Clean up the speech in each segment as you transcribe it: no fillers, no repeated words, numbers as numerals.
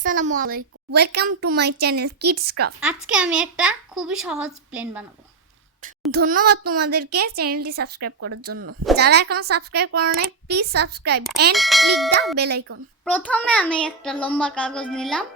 আসসালামু আলাইকুম, welcome to my channel kids craft. আজকে আমি একটা খুবই সহজ প্লেন বানাবো। ধন্যবাদ তোমাদেরকে চ্যানেলটি সাবস্ক্রাইব করার জন্য। যারা এখনো সাবস্ক্রাইব করো নাই, please subscribe and click the bell icon. প্রথমে আমি একটা লম্বা কাগজ নিলাম।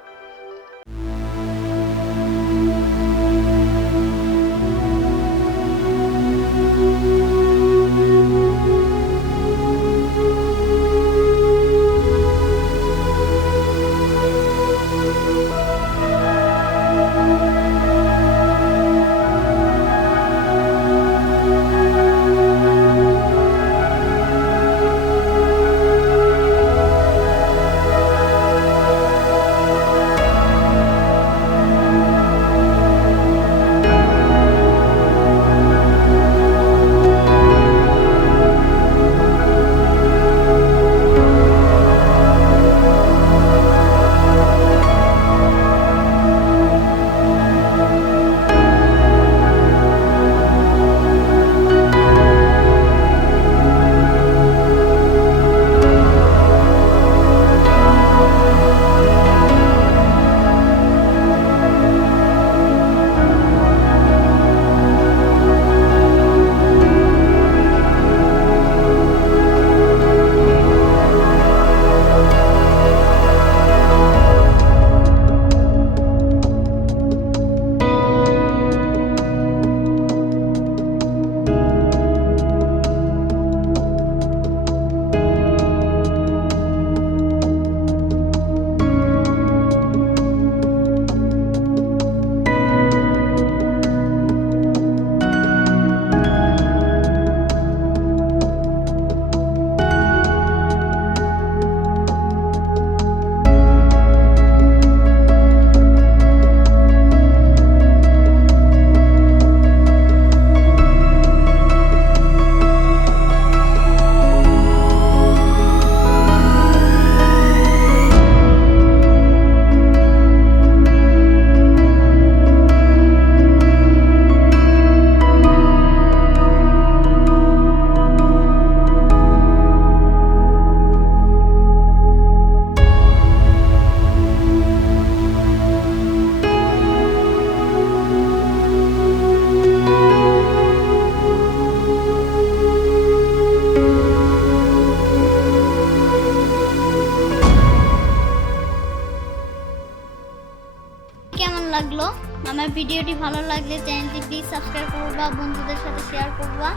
কেমন লাগলো আমার ভিডিওটি? ভালো লাগলে চ্যানেলটি প্লিজ সাবস্ক্রাইব করবা, বন্ধুদের সাথে শেয়ার করবা,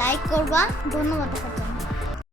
লাইক করবা। ধন্যবাদ।